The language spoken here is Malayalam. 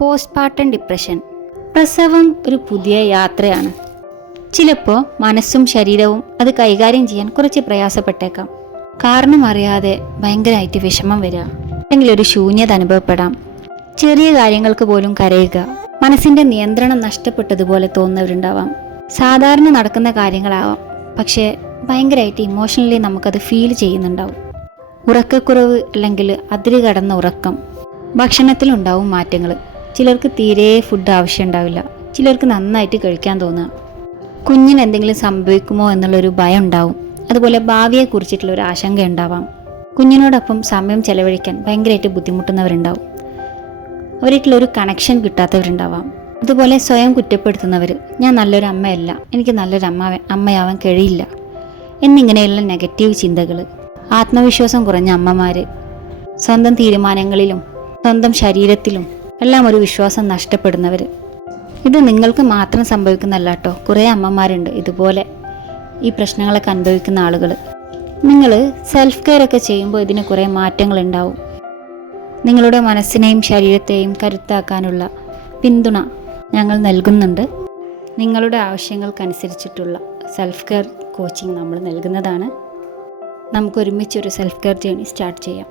Postpartum depression. പ്രസവം ഒരു പുതിയ യാത്രയാണ്. ചിലപ്പോൾ മനസ്സും ശരീരവും അത് കൈകാര്യം ചെയ്യാൻ കുറച്ച് പ്രയാസപ്പെട്ടേക്കാം. കാരണം അറിയാതെ ഭയങ്കരമായിട്ട് വിഷമം വരിക, അല്ലെങ്കിൽ ഒരു ശൂന്യത അനുഭവപ്പെടാം. ചെറിയ കാര്യങ്ങൾക്ക് പോലും കരയുക, മനസ്സിൻ്റെ നിയന്ത്രണം നഷ്ടപ്പെട്ടതുപോലെ തോന്നുന്നവരുണ്ടാവാം. സാധാരണ നടക്കുന്ന കാര്യങ്ങളാവാം, പക്ഷേ ഭയങ്കരമായിട്ട് ഇമോഷണലി നമുക്കത് ഫീൽ ചെയ്യുന്നുണ്ടാവും. ഉറക്കക്കുറവ് അല്ലെങ്കിൽ അതിര് കടന്ന ഉറക്കം. ഭക്ഷണത്തിലുണ്ടാവും മാറ്റങ്ങൾ. ചിലർക്ക് തീരെ ഫുഡ് ആവശ്യം ഉണ്ടാവില്ല, ചിലർക്ക് നന്നായിട്ട് കഴിക്കാൻ തോന്നുക. കുഞ്ഞിന് എന്തെങ്കിലും സംഭവിക്കുമോ എന്നുള്ളൊരു ഭയം ഉണ്ടാവും. അതുപോലെ ഭാവിയെക്കുറിച്ചിട്ടുള്ളൊരു ആശങ്ക ഉണ്ടാവാം. കുഞ്ഞിനോടൊപ്പം സമയം ചെലവഴിക്കാൻ ഭയങ്കരമായിട്ട് ബുദ്ധിമുട്ടുന്നവരുണ്ടാവും. അവരായിട്ടുള്ളൊരു കണക്ഷൻ കിട്ടാത്തവരുണ്ടാവാം. അതുപോലെ സ്വയം കുറ്റപ്പെടുത്തുന്നവർ, ഞാൻ നല്ലൊരു അമ്മയല്ല, എനിക്ക് നല്ലൊരു അമ്മയാവാൻ കഴിയില്ല എന്നിങ്ങനെയുള്ള നെഗറ്റീവ് ചിന്തകൾ. ആത്മവിശ്വാസം കുറഞ്ഞ അമ്മമാർ, സ്വന്തം തീരുമാനങ്ങളിലും സ്വന്തം ശരീരത്തിലും എല്ലാം ഒരു വിശ്വാസം നഷ്ടപ്പെടുന്നവർ. ഇത് നിങ്ങൾക്ക് മാത്രം സംഭവിക്കുന്നല്ല കേട്ടോ, കുറേ അമ്മമാരുണ്ട് ഇതുപോലെ ഈ പ്രശ്നങ്ങളൊക്കെ അനുഭവിക്കുന്ന ആളുകൾ. നിങ്ങൾ സെൽഫ് കെയർ ഒക്കെ ചെയ്യുമ്പോൾ ഇതിന് കുറേ മാറ്റങ്ങൾ ഉണ്ടാവും. നിങ്ങളുടെ മനസ്സിനെയും ശരീരത്തെയും കരുത്താക്കാനുള്ള പിന്തുണ ഞങ്ങൾ നൽകുന്നുണ്ട്. നിങ്ങളുടെ ആവശ്യങ്ങൾക്കനുസരിച്ചിട്ടുള്ള സെൽഫ് കെയർ കോച്ചിങ് നമ്മൾ നൽകുന്നതാണ്. നമുക്കൊരുമിച്ചൊരു സെൽഫ് കെയർ ജേർണി സ്റ്റാർട്ട് ചെയ്യാം.